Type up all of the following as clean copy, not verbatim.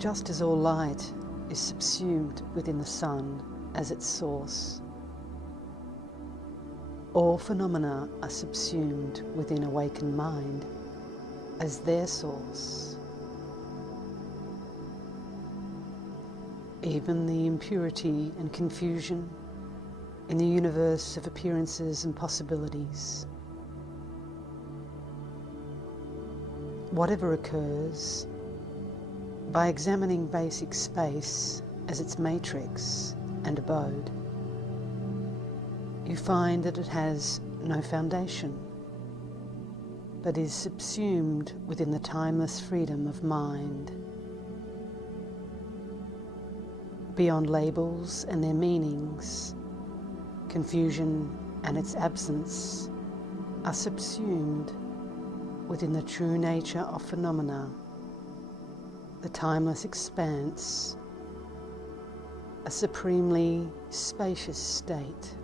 Just as all light is subsumed within the sun as its source, all phenomena are subsumed within awakened mind as their source. Even the impurity and confusion in the universe of appearances and possibilities. Whatever occurs, by examining basic space as its matrix and abode, you find that it has no foundation, but is subsumed within the timeless freedom of mind. Beyond labels and their meanings, confusion and its absence are subsumed within the true nature of phenomena, the timeless expanse, a supremely spacious state.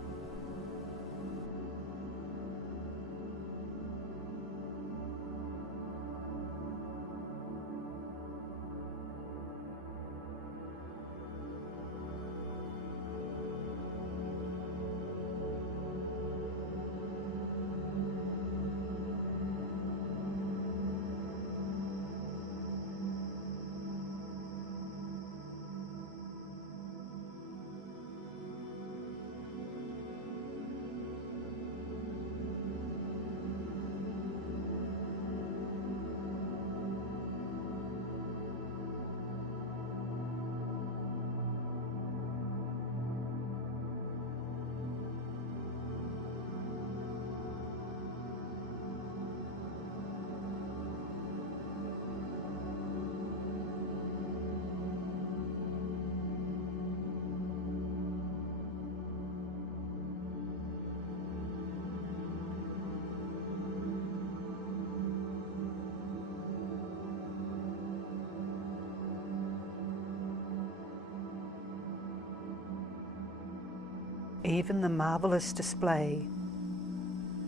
Even the marvelous display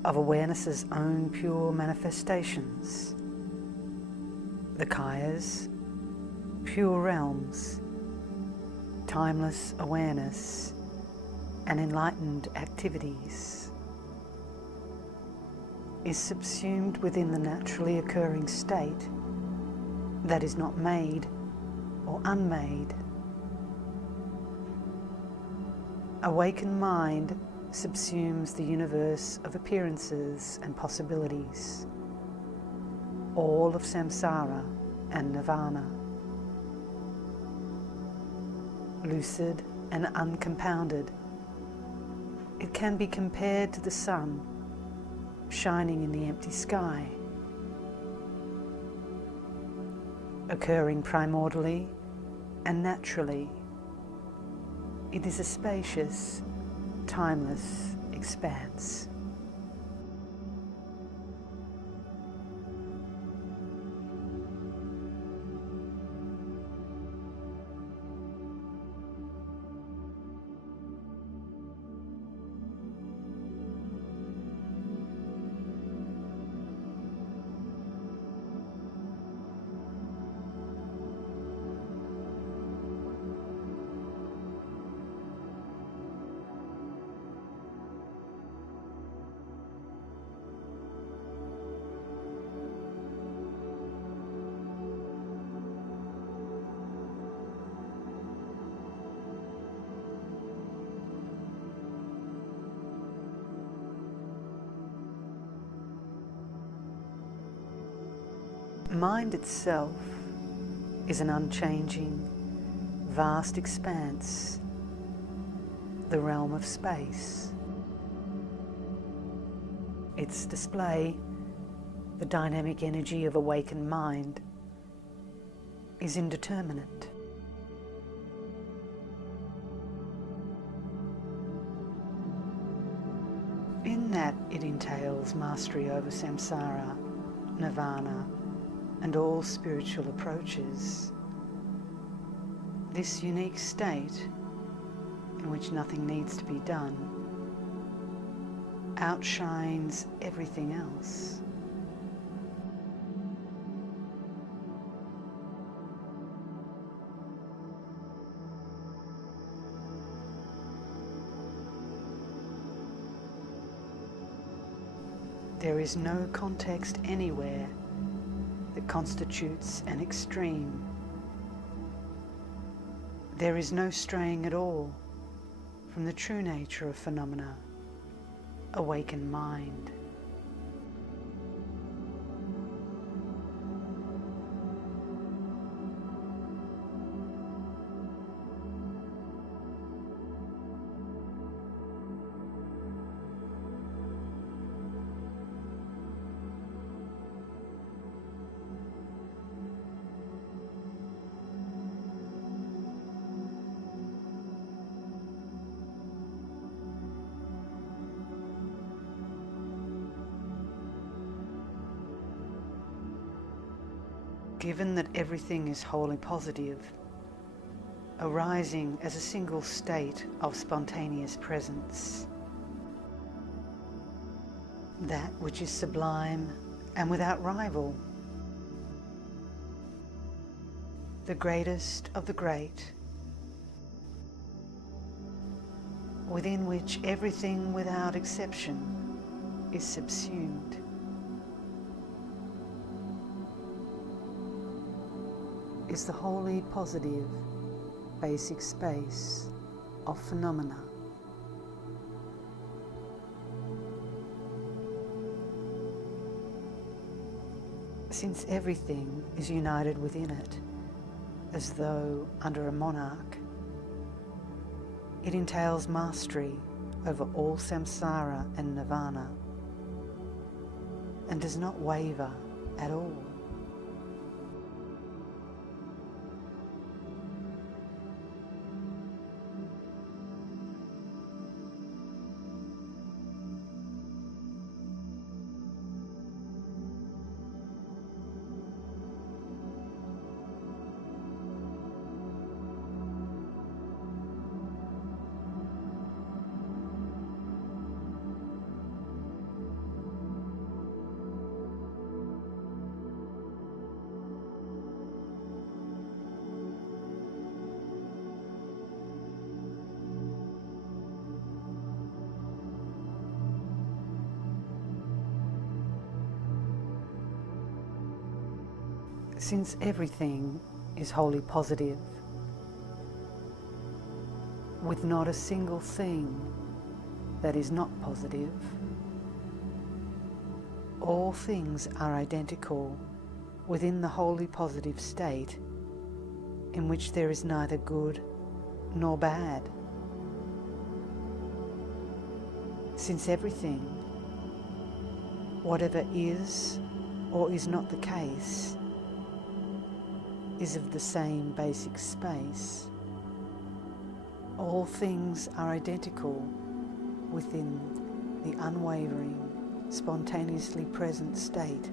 of awareness's own pure manifestations, the Kayas, pure realms, timeless awareness, and enlightened activities, is subsumed within the naturally occurring state that is not made or unmade. Awakened mind subsumes the universe of appearances and possibilities, all of samsara and nirvana. Lucid and uncompounded, it can be compared to the sun shining in the empty sky, occurring primordially and naturally. It is a spacious, timeless expanse. Mind itself is an unchanging, vast expanse, the realm of space. Its display, the dynamic energy of awakened mind, is indeterminate. In that it entails mastery over samsara, nirvana, and all spiritual approaches. This unique state, in which nothing needs to be done, outshines everything else. There is no context anywhere that constitutes an extreme. There is no straying at all from the true nature of phenomena, awakened mind. Given that everything is wholly positive, arising as a single state of spontaneous presence, that which is sublime and without rival, the greatest of the great, within which everything without exception is subsumed. Is the wholly positive basic space of phenomena. Since everything is united within it, as though under a monarch, it entails mastery over all samsara and nirvana, and does not waver at all. Since everything is wholly positive, with not a single thing that is not positive, all things are identical within the wholly positive state in which there is neither good nor bad. Since everything, whatever is or is not the case, is of the same basic space, all things are identical within the unwavering, spontaneously present state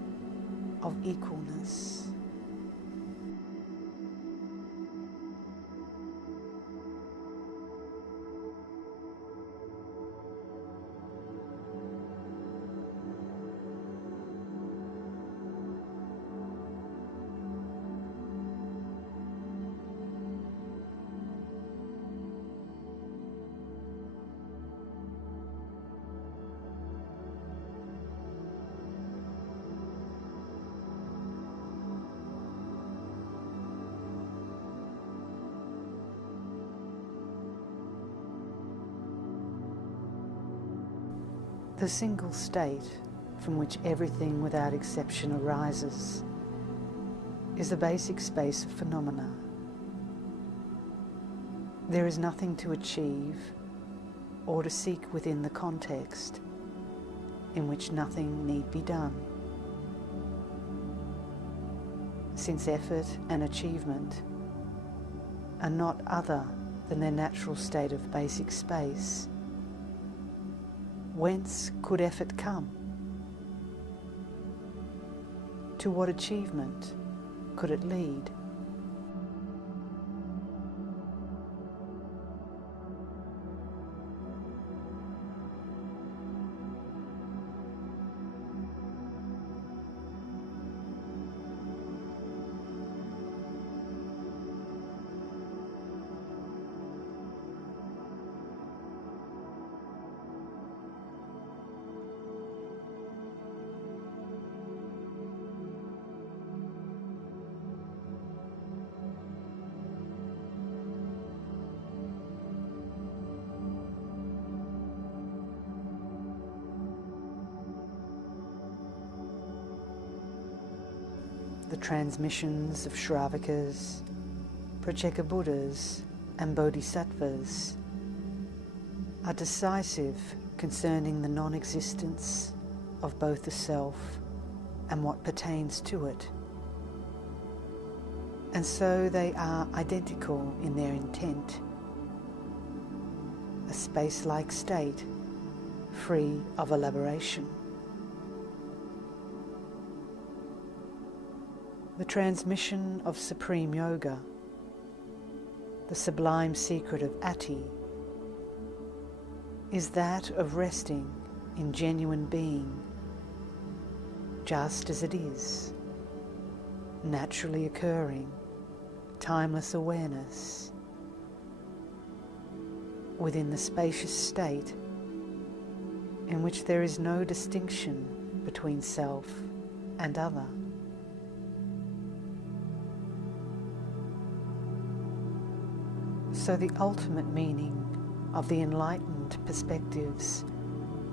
of equalness. The single state from which everything without exception arises is the basic space of phenomena. There is nothing to achieve or to seek within the context in which nothing need be done. Since effort and achievement are not other than their natural state of basic space, whence could effort come? To what achievement could it lead? the transmissions of Shravakas, Pratyeka Buddhas and Bodhisattvas are decisive concerning the non-existence of both the self and what pertains to it, and so they are identical in their intent, a space-like state free of elaboration. The transmission of supreme yoga, the sublime secret of Ati, is that of resting in genuine being, just as it is, naturally occurring, timeless awareness, within the spacious state in which there is no distinction between self and other. So the ultimate meaning of the enlightened perspectives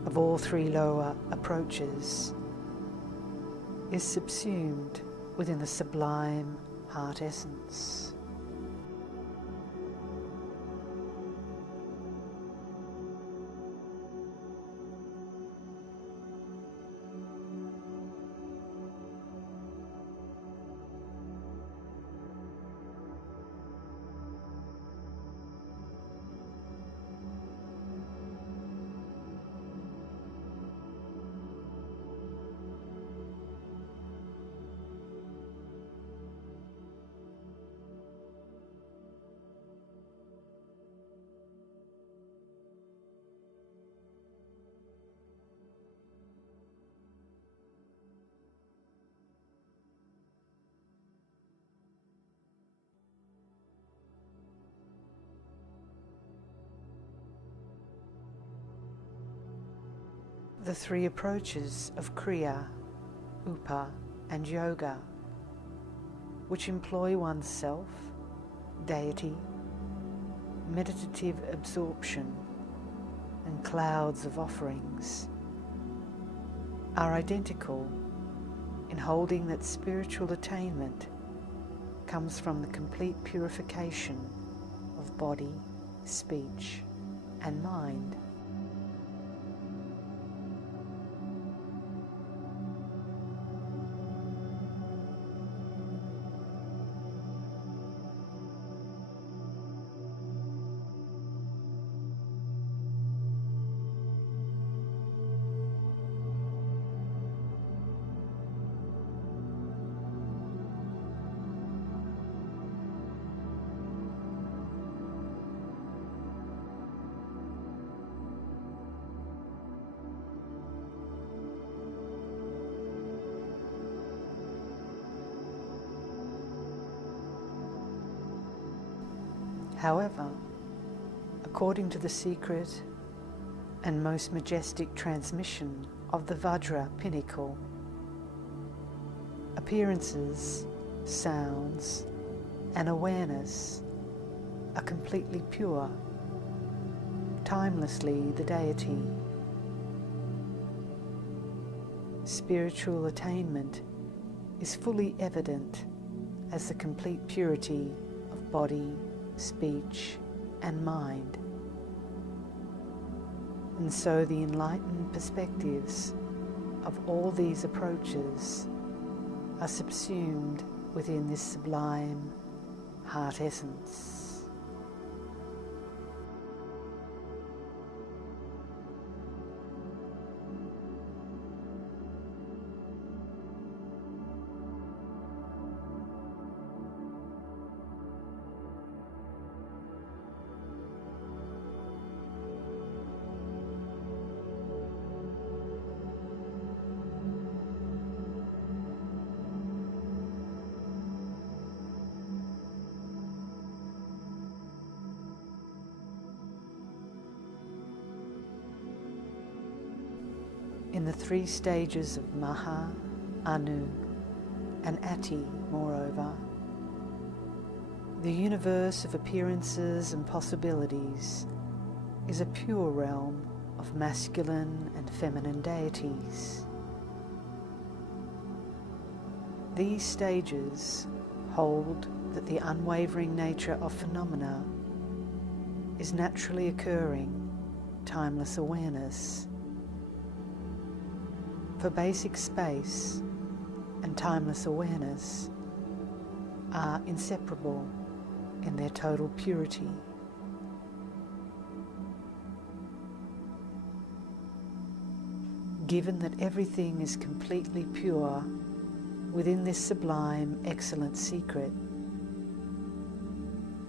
of all three lower approaches is subsumed within the sublime heart essence. The three approaches of Kriya, Upa and Yoga, which employ oneself, deity, meditative absorption and clouds of offerings, are identical in holding that spiritual attainment comes from the complete purification of body, speech and mind. However, according to the secret and most majestic transmission of the Vajra pinnacle, appearances, sounds, and awareness are completely pure, timelessly the deity. Spiritual attainment is fully evident as the complete purity of body, speech and mind. And so the enlightened perspectives of all these approaches are subsumed within this sublime heart essence. In the three stages of Maha, Anu, and Ati, moreover, the universe of appearances and possibilities is a pure realm of masculine and feminine deities. These stages hold that the unwavering nature of phenomena is naturally occurring, timeless awareness. For basic space and timeless awareness are inseparable in their total purity. Given that everything is completely pure within this sublime, excellent secret,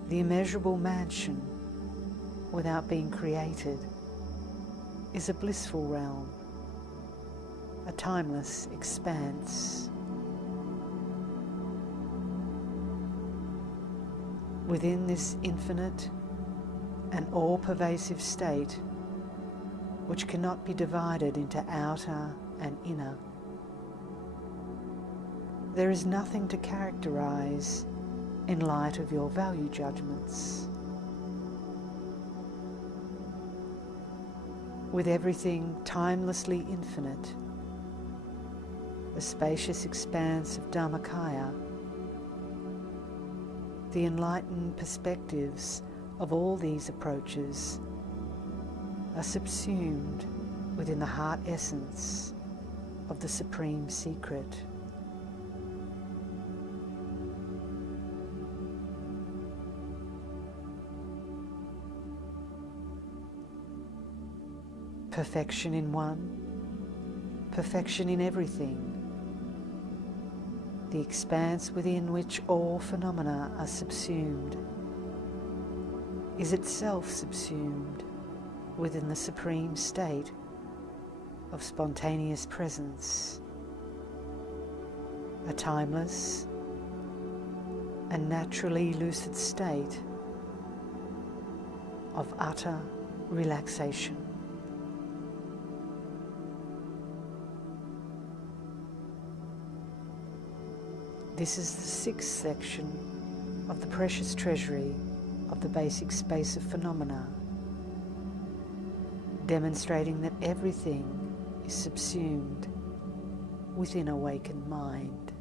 the immeasurable mansion, without being created, is a blissful realm, a timeless expanse. Within this infinite and all-pervasive state, which cannot be divided into outer and inner, there is nothing to characterize in light of your value judgments. With everything timelessly infinite, the spacious expanse of Dharmakaya, the enlightened perspectives of all these approaches are subsumed within the heart essence of the Supreme Secret. Perfection in one, perfection in everything. The expanse within which all phenomena are subsumed is itself subsumed within the supreme state of spontaneous presence, a timeless and naturally lucid state of utter relaxation. This is the sixth section of the precious treasury of the basic space of phenomena, demonstrating that everything is subsumed within awakened mind.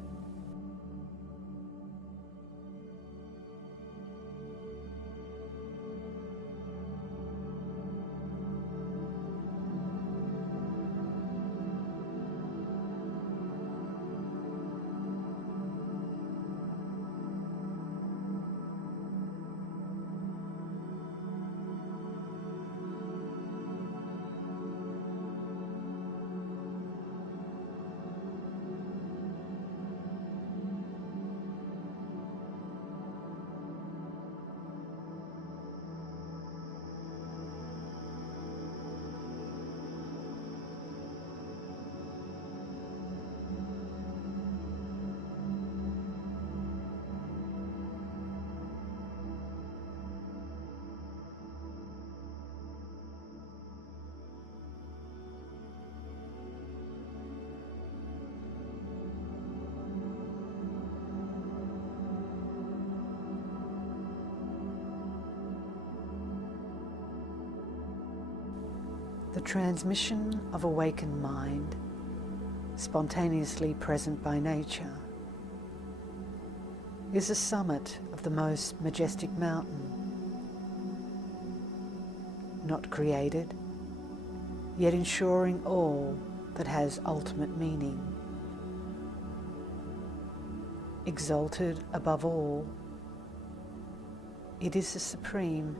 The transmission of awakened mind, spontaneously present by nature, is the summit of the most majestic mountain, not created, yet ensuring all that has ultimate meaning. Exalted above all, it is the supreme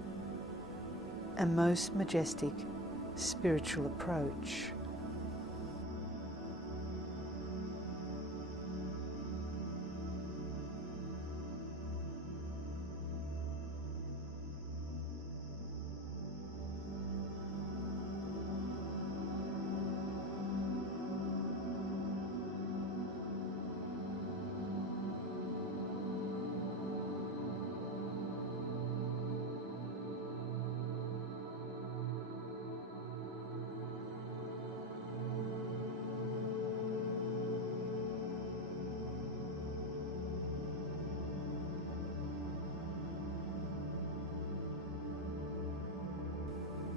and most majestic spiritual approach.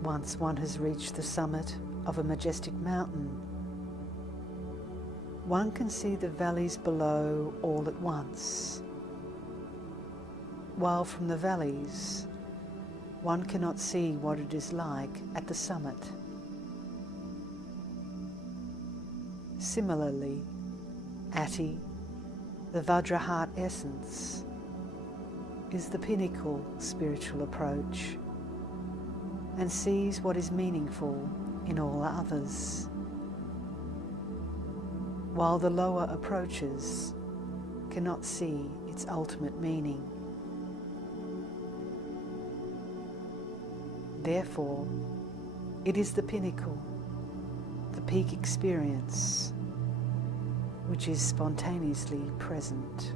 Once one has reached the summit of a majestic mountain, one can see the valleys below all at once, while from the valleys one cannot see what it is like at the summit. Similarly, Ati, the Vajra heart essence, is the pinnacle spiritual approach and sees what is meaningful in all others, while the lower approaches cannot see its ultimate meaning. Therefore, it is the pinnacle, the peak experience, which is spontaneously present.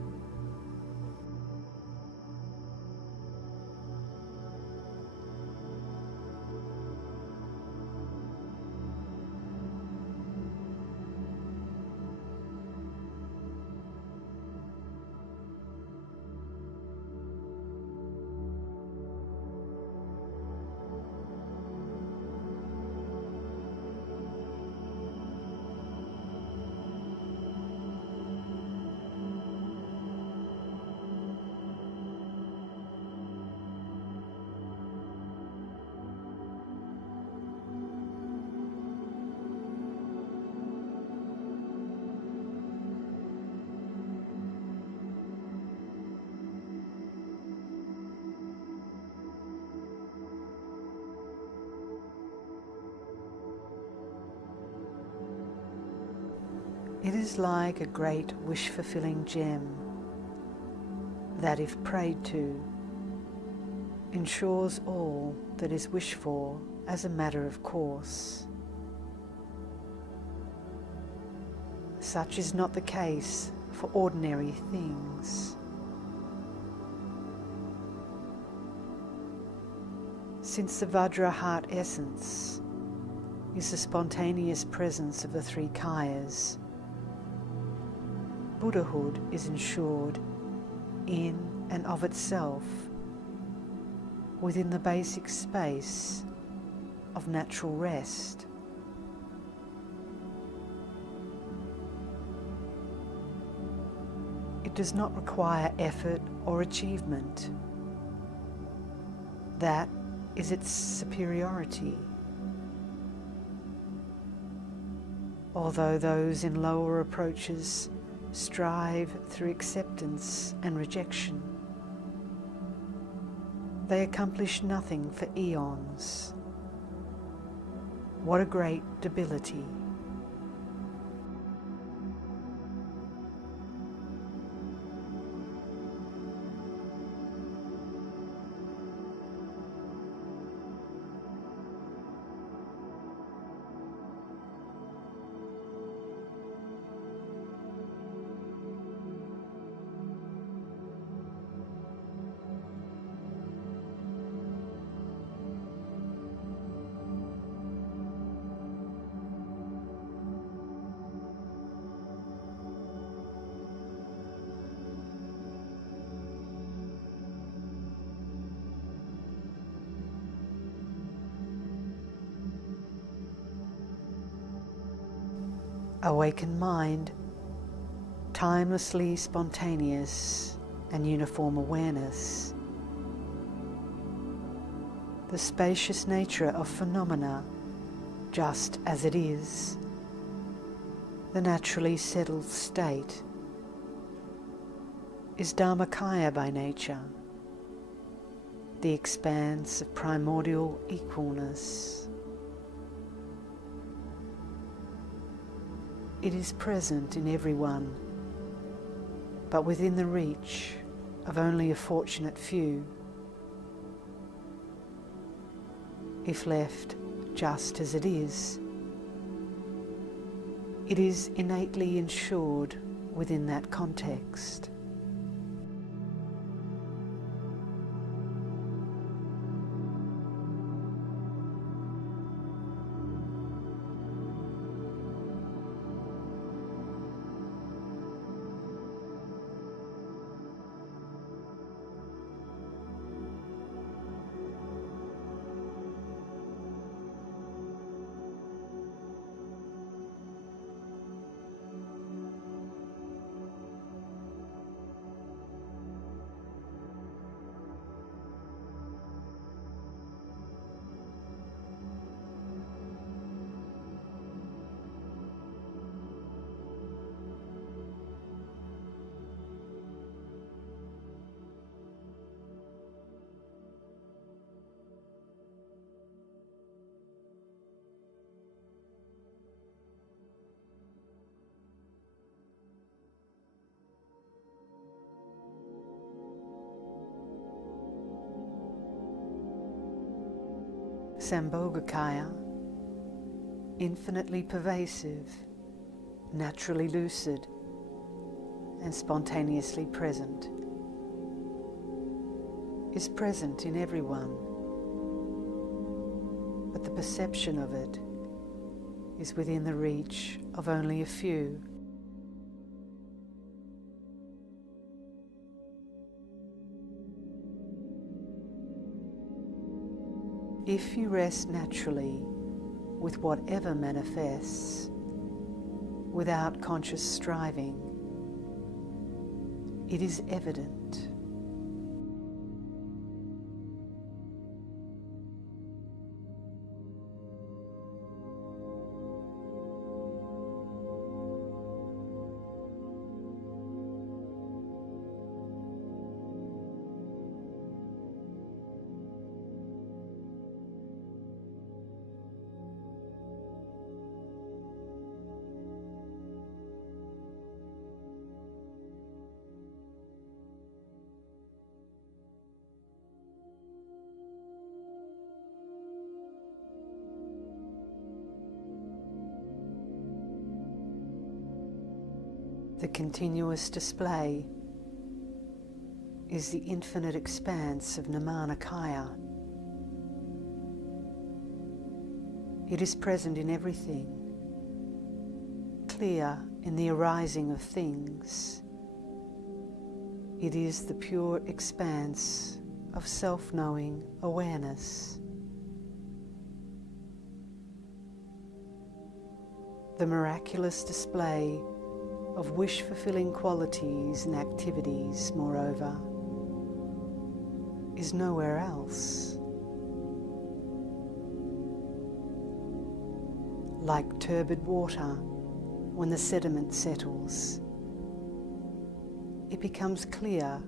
It is like a great wish-fulfilling gem that, if prayed to, ensures all that is wished for as a matter of course. Such is not the case for ordinary things. Since the Vajra heart essence is the spontaneous presence of the three kayas, Buddhahood is ensured in and of itself within the basic space of natural rest. It does not require effort or achievement. That is its superiority. Although those in lower approaches strive through acceptance and rejection, they accomplish nothing for eons. What a great debility! Awakened mind, timelessly spontaneous and uniform awareness. The spacious nature of phenomena just as it is, the naturally settled state, is Dharmakaya by nature, the expanse of primordial equalness. It is present in everyone, but within the reach of only a fortunate few. If left just as it is innately ensured within that context. Sambhogakaya, infinitely pervasive, naturally lucid, and spontaneously present, is present in everyone, but the perception of it is within the reach of only a few. If you rest naturally with whatever manifests, without conscious striving, it is evident. The continuous display is the infinite expanse of Nirmanakaya. It is present in everything, clear in the arising of things. It is the pure expanse of self-knowing awareness. The miraculous display of wish-fulfilling qualities and activities, moreover, is nowhere else. Like turbid water, when the sediment settles, it becomes clear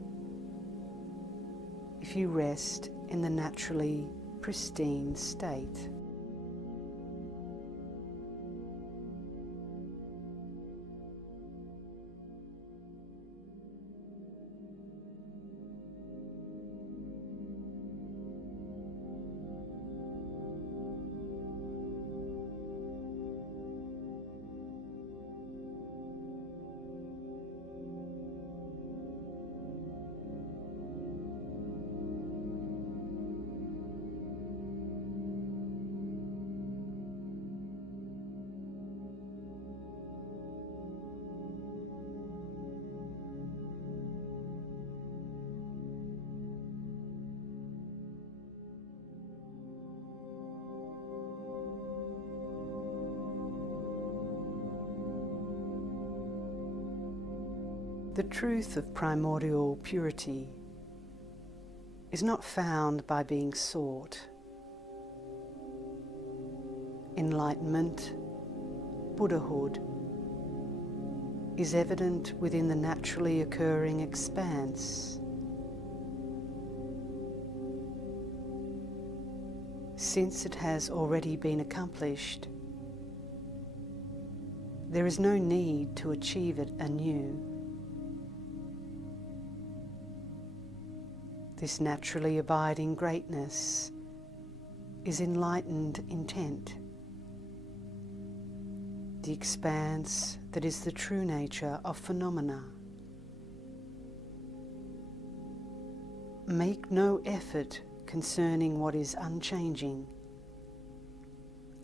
if you rest in the naturally pristine state. The truth of primordial purity is not found by being sought. Enlightenment, Buddhahood, is evident within the naturally occurring expanse. Since it has already been accomplished, there is no need to achieve it anew. This naturally abiding greatness is enlightened intent, the expanse that is the true nature of phenomena. Make no effort concerning what is unchanging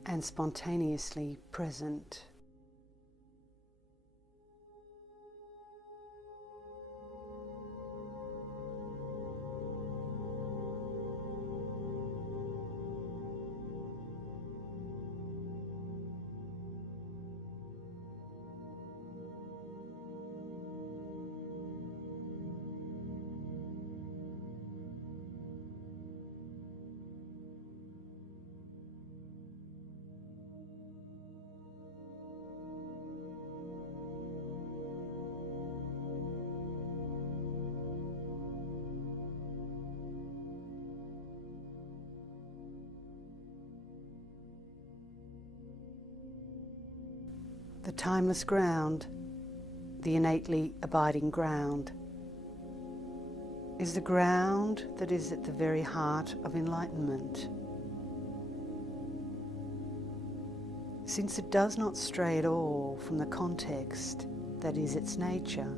and spontaneously present. The timeless ground, the innately abiding ground, is the ground that is at the very heart of enlightenment. since it does not stray at all from the context that is its nature.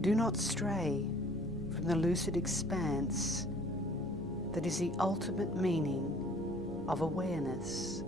Do not stray from the lucid expanse that is the ultimate meaning of awareness.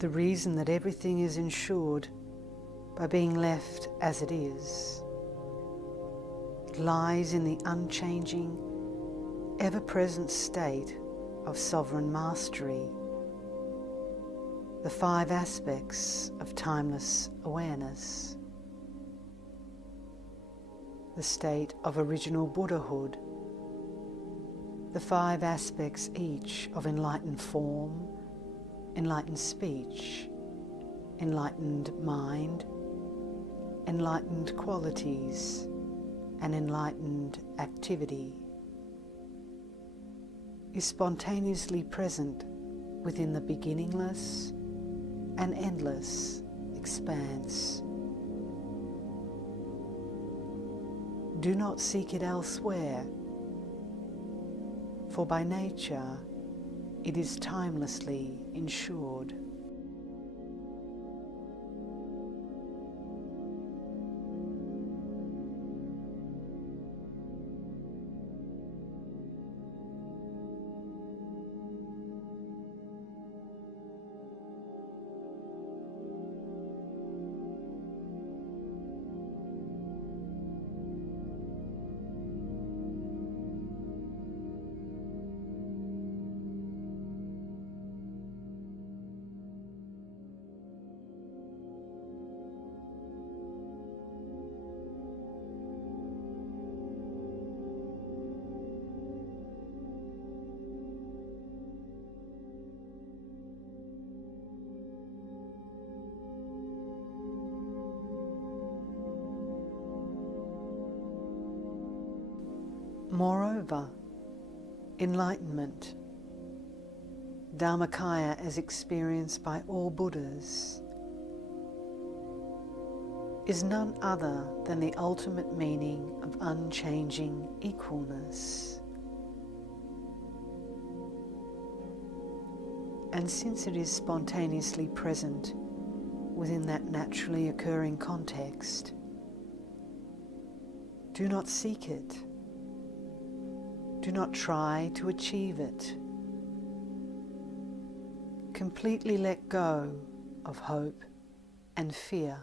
The reason that everything is ensured by being left as it is lies in the unchanging, ever-present state of sovereign mastery, the 5 aspects of timeless awareness, the state of original Buddhahood, the 5 aspects each of enlightened form, enlightened speech, enlightened mind, enlightened qualities, and enlightened activity, is spontaneously present within the beginningless and endless expanse. Do not seek it elsewhere, for by nature it is timelessly ensured. Moreover, enlightenment, Dharmakaya as experienced by all Buddhas, is none other than the ultimate meaning of unchanging equalness. And since it is spontaneously present within that naturally occurring context, do not seek it. Do not try to achieve it. Completely let go of hope and fear.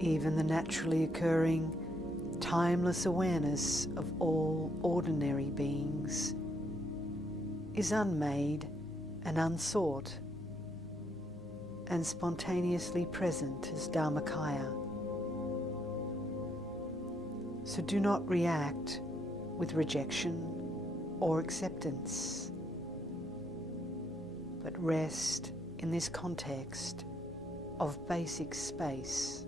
Even the naturally occurring, timeless awareness of all ordinary beings is unmade and unsought, and spontaneously present as Dharmakaya. So do not react with rejection or acceptance, but rest in this context of basic space.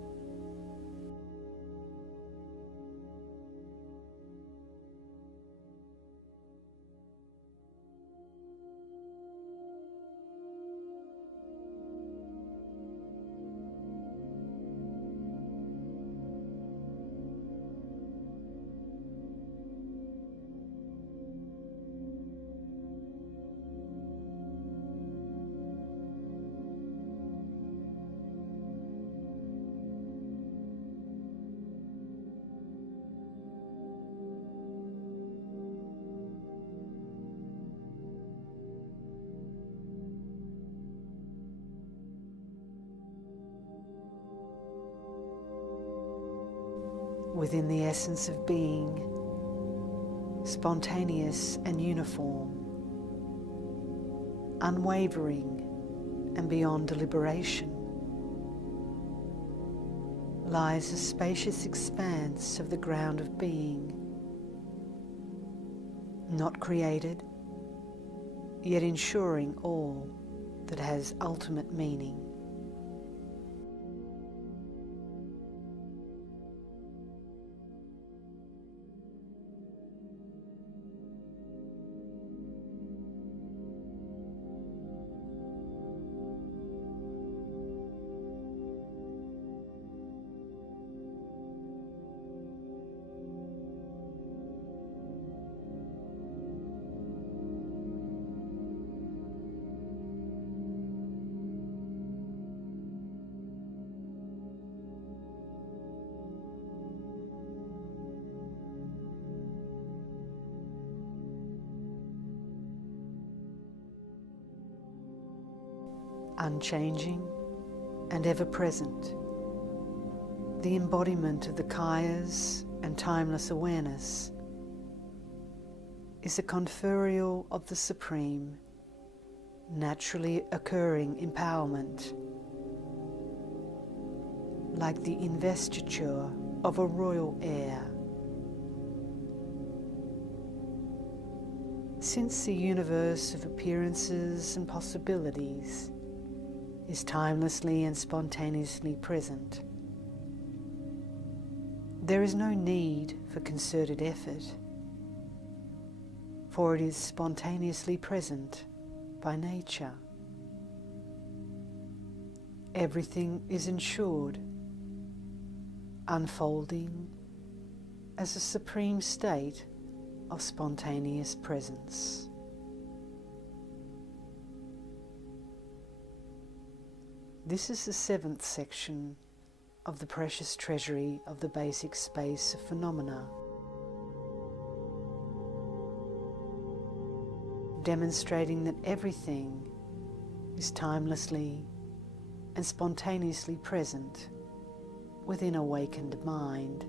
within the essence of being, spontaneous and uniform, unwavering and beyond deliberation, lies a spacious expanse of the ground of being, not created, yet ensuring all that has ultimate meaning. Unchanging and ever-present, the embodiment of the Kaya's and timeless awareness is a conferral of the supreme, naturally occurring empowerment, like the investiture of a royal heir. Since the universe of appearances and possibilities is timelessly and spontaneously present, there is no need for concerted effort, for it is spontaneously present by nature. Everything is ensured, unfolding as a supreme state of spontaneous presence. This is the 7th section of the precious treasury of the basic space of phenomena, demonstrating that everything is timelessly and spontaneously present within awakened mind.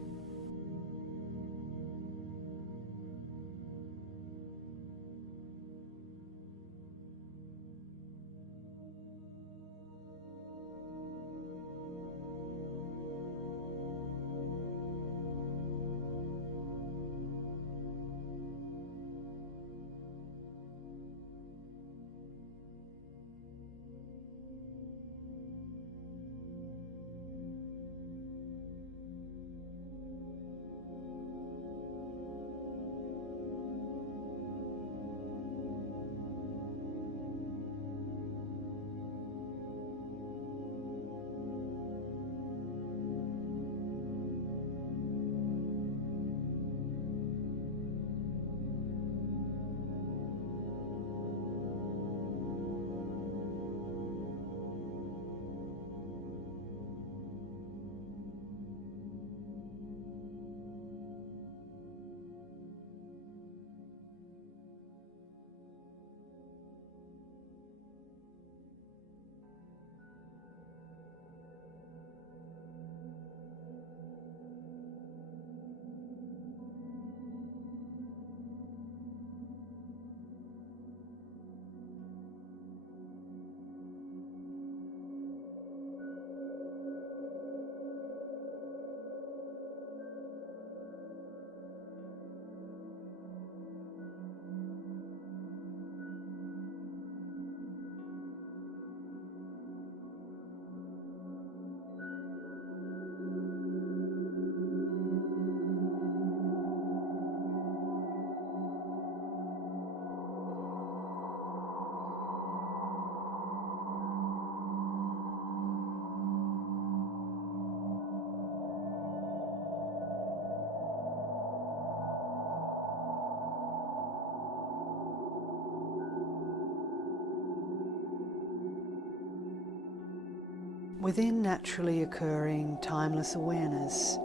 Within naturally occurring timeless awareness,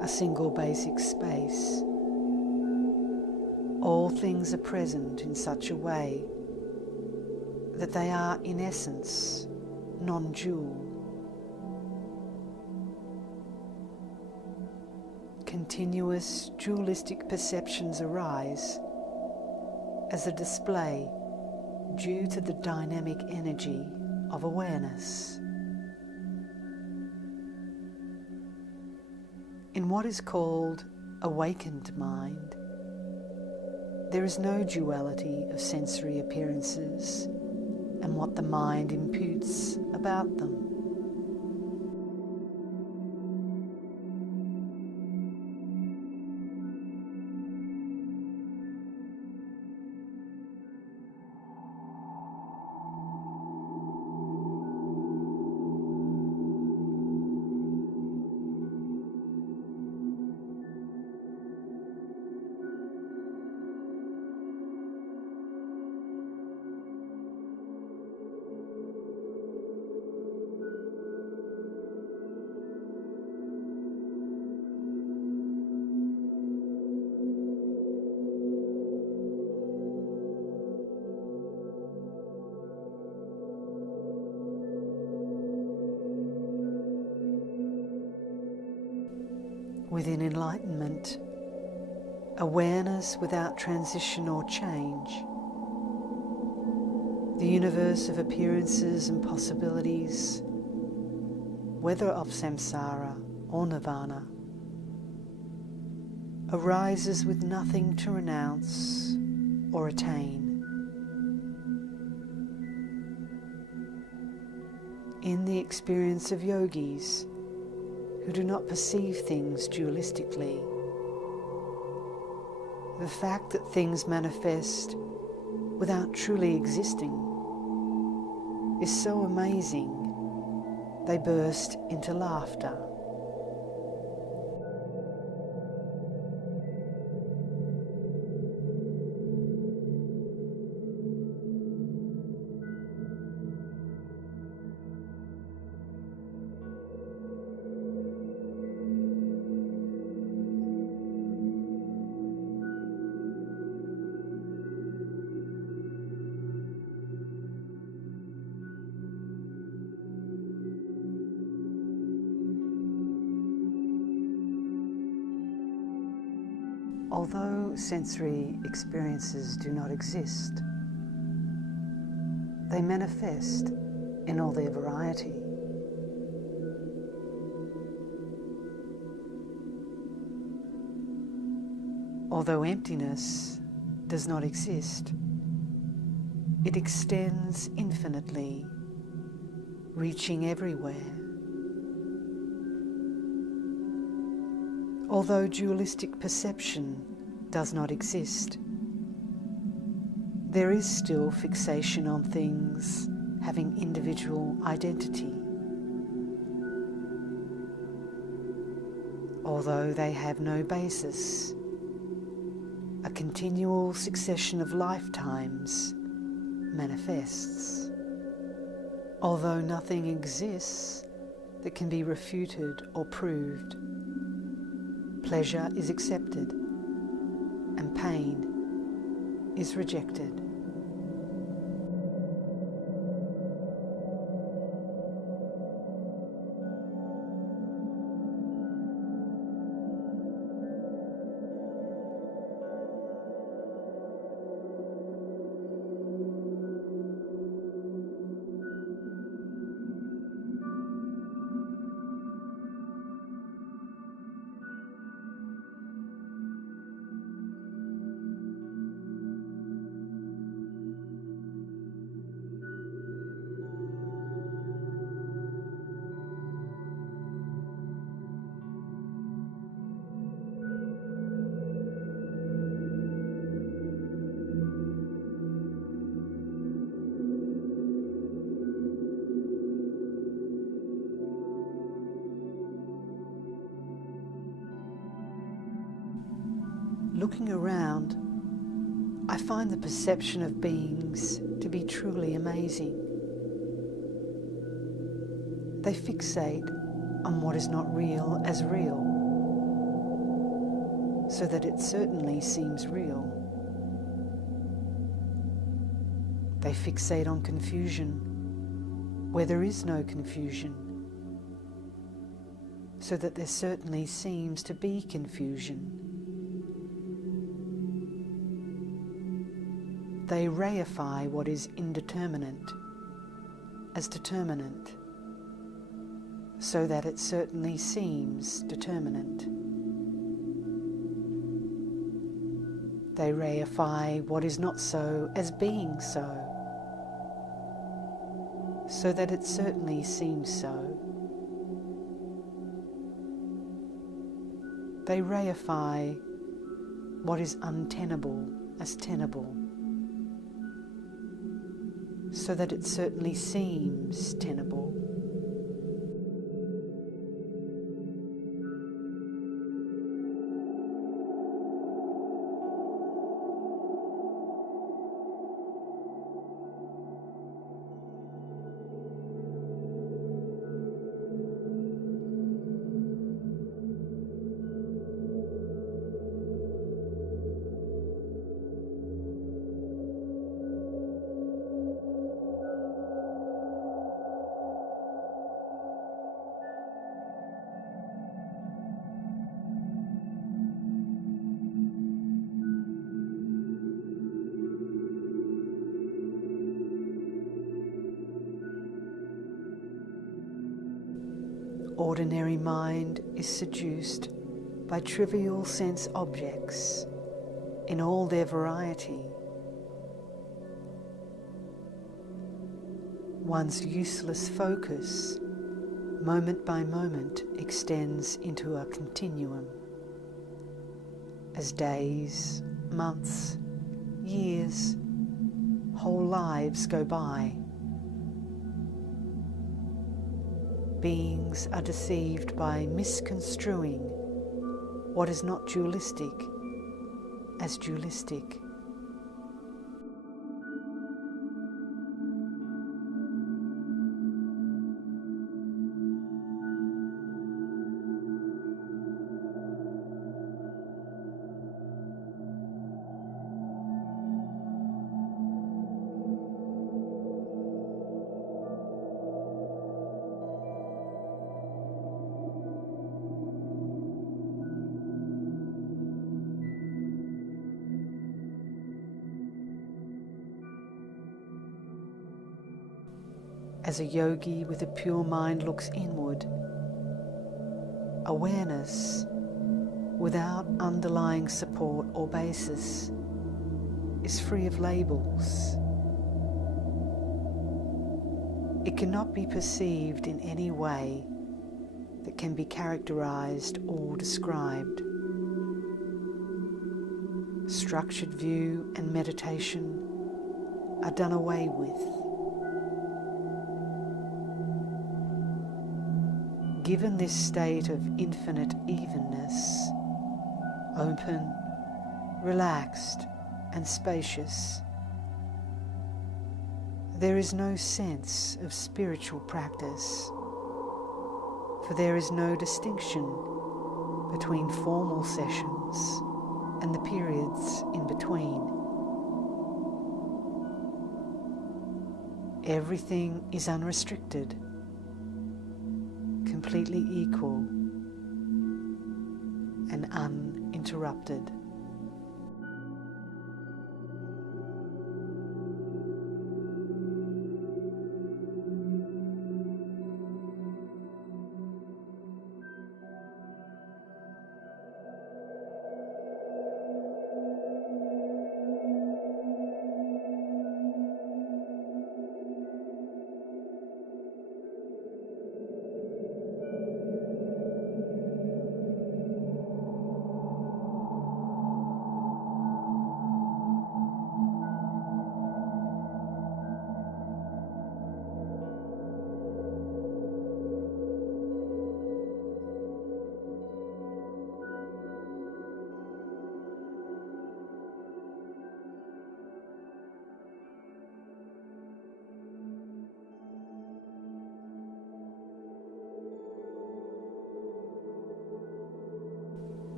a single basic space, all things are present in such a way that they are in essence non-dual. continuous dualistic perceptions arise as a display due to the dynamic energy of awareness. In what is called awakened mind, there is no duality of sensory appearances and what the mind imputes about them. Within enlightenment, awareness without transition or change, the universe of appearances and possibilities, whether of samsara or nirvana, arises with nothing to renounce or attain. In the experience of yogis who do not perceive things dualistically, the fact that things manifest without truly existing is so amazing they burst into laughter. Although sensory experiences do not exist, they manifest in all their variety. Although emptiness does not exist, it extends infinitely, reaching everywhere. Although dualistic perception does not exist, there is still fixation on things having individual identity. Although they have no basis, a continual succession of lifetimes manifests. Although nothing exists that can be refuted or proved, pleasure is accepted and pain is rejected. Looking around, I find the perception of beings to be truly amazing. They fixate on what is not real as real, so that it certainly seems real. They fixate on confusion where there is no confusion. so that there certainly seems to be confusion. They reify what is indeterminate as determinate, so that it certainly seems determinate. They reify what is not so as being so, so that it certainly seems so. They reify what is untenable as tenable, so that it certainly seems tenable. Ordinary mind is seduced by trivial sense objects in all their variety. One's useless focus, moment by moment, extends into a continuum. As days, months, years, whole lives go by, beings are deceived by misconstruing what is not dualistic as dualistic. As a yogi with a pure mind looks inward, awareness, without underlying support or basis, is free of labels. It cannot be perceived in any way that can be characterized or described. Structured view and meditation are done away with. Given this state of infinite evenness, open, relaxed, and spacious, there is no sense of spiritual practice, for there is no distinction between formal sessions and the periods in between. Everything is unrestricted, completely equal and uninterrupted.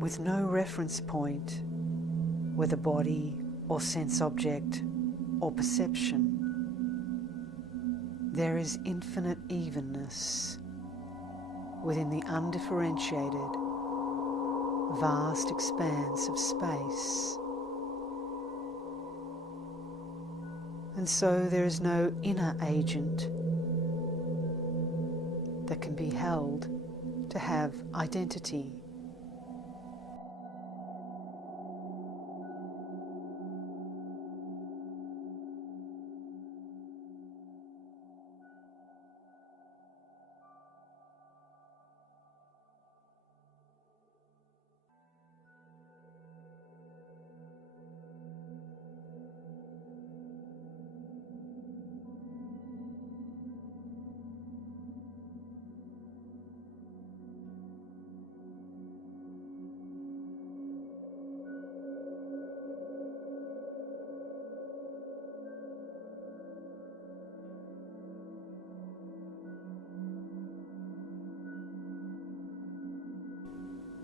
With no reference point, whether body or sense object or perception, there is infinite evenness within the undifferentiated, vast expanse of space. And so there is no inner agent that can be held to have identity.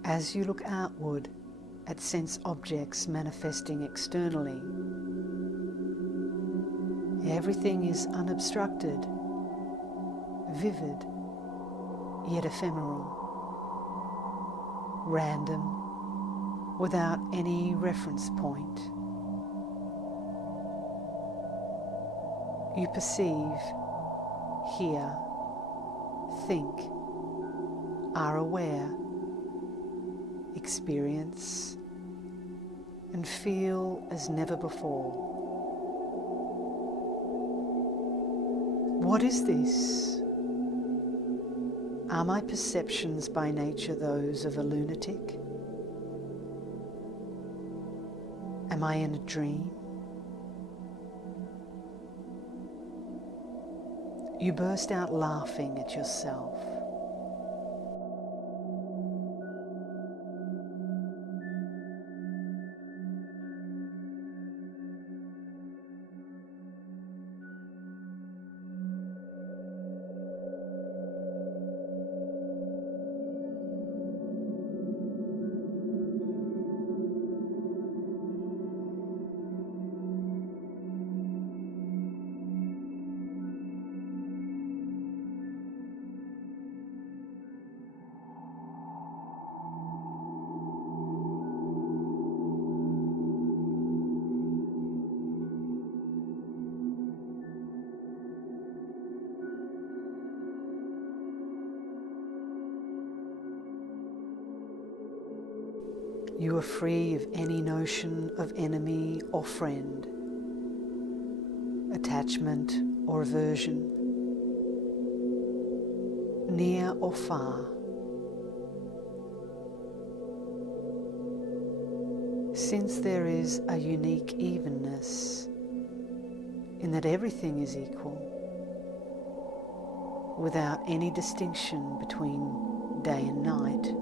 As you look outward at sense objects manifesting externally, everything is unobstructed, vivid, yet ephemeral, random, without any reference point. You perceive, hear, think, are aware, experience, and feel as never before. What is this? Are my perceptions by nature those of a lunatic? Am I in a dream? You burst out laughing at yourself. You are free of any notion of enemy or friend, attachment or aversion, near or far. Since there is a unique evenness in that everything is equal, without any distinction between day and night,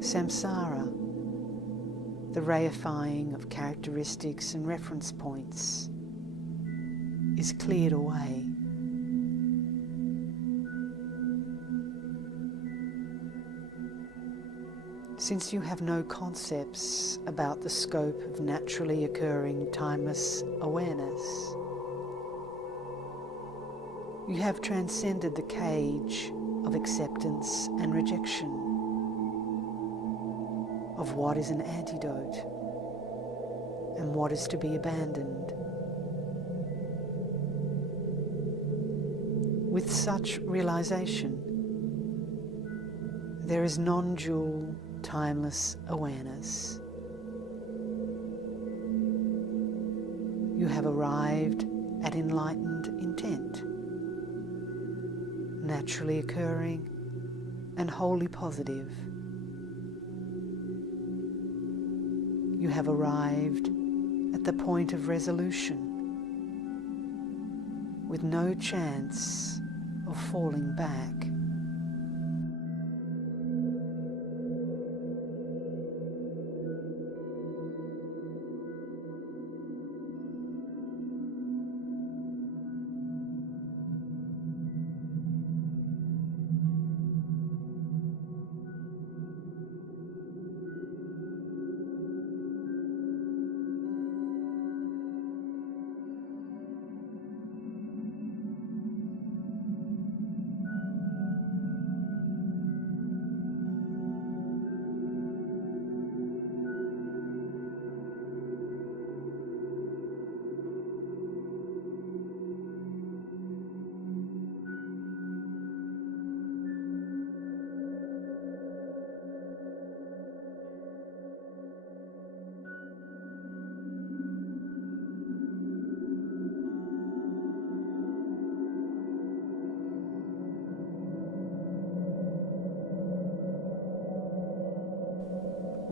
samsara, the reifying of characteristics and reference points, is cleared away. Since you have no concepts about the scope of naturally occurring timeless awareness, you have transcended the cage of acceptance and rejection, of what is an antidote and what is to be abandoned. With such realization, there is non-dual, timeless awareness. You have arrived at enlightened intent, naturally occurring and wholly positive. You have arrived at the point of resolution, with no chance of falling back.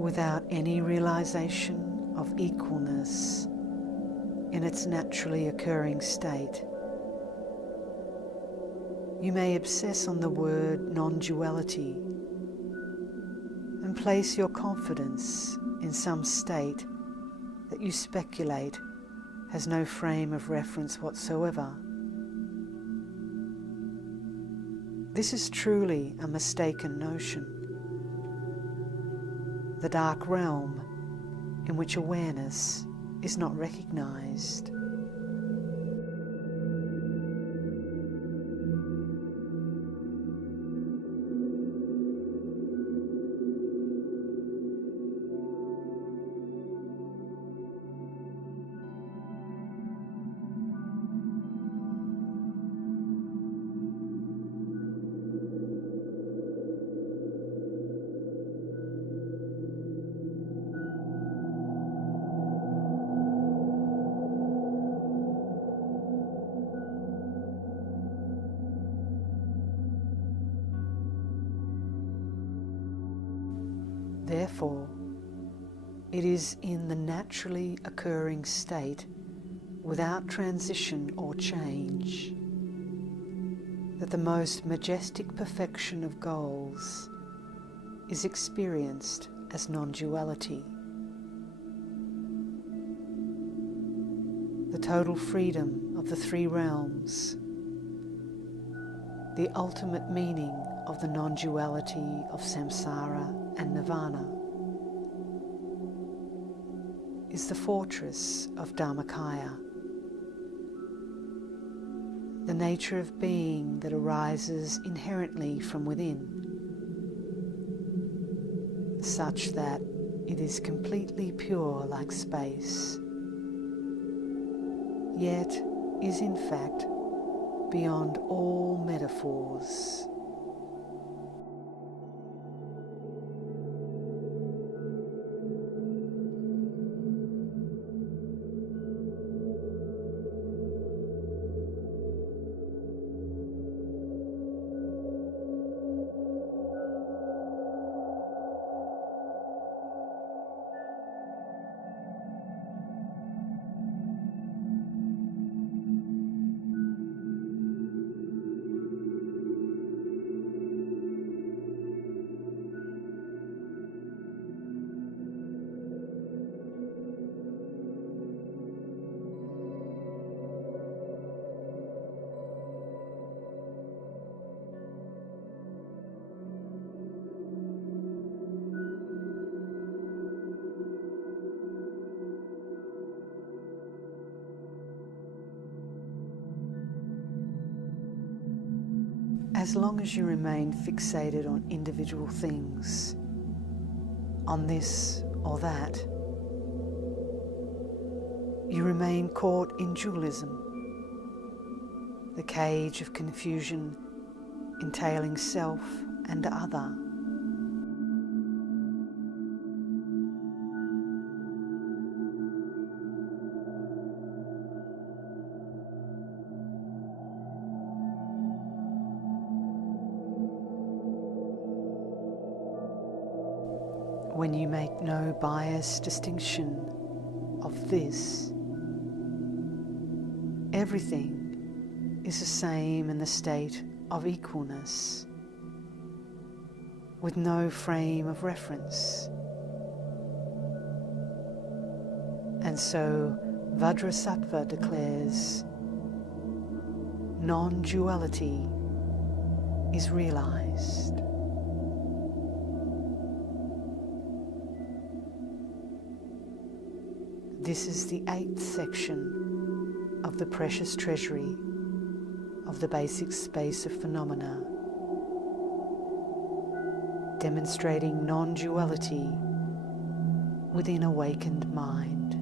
without any realization of equalness in its naturally occurring state. You may obsess on the word non-duality and place your confidence in some state that you speculate has no frame of reference whatsoever. This is truly a mistaken notion. The dark realm in which awareness is not recognized. Therefore, it is in the naturally occurring state, without transition or change, that the most majestic perfection of goals is experienced as non-duality. The total freedom of the three realms, the ultimate meaning of the non-duality of samsara and nirvana, is the fortress of Dharmakaya, the nature of being that arises inherently from within, such that it is completely pure like space, yet is in fact beyond all metaphors. As long as you remain fixated on individual things, on this or that, you remain caught in dualism, the cage of confusion entailing self and other. When you make no biased distinction of this, everything is the same in the state of equalness, with no frame of reference. And so Vajrasattva declares, non-duality is realized. This is the 8th section of the precious treasury of the basic space of phenomena, demonstrating non-duality within awakened mind.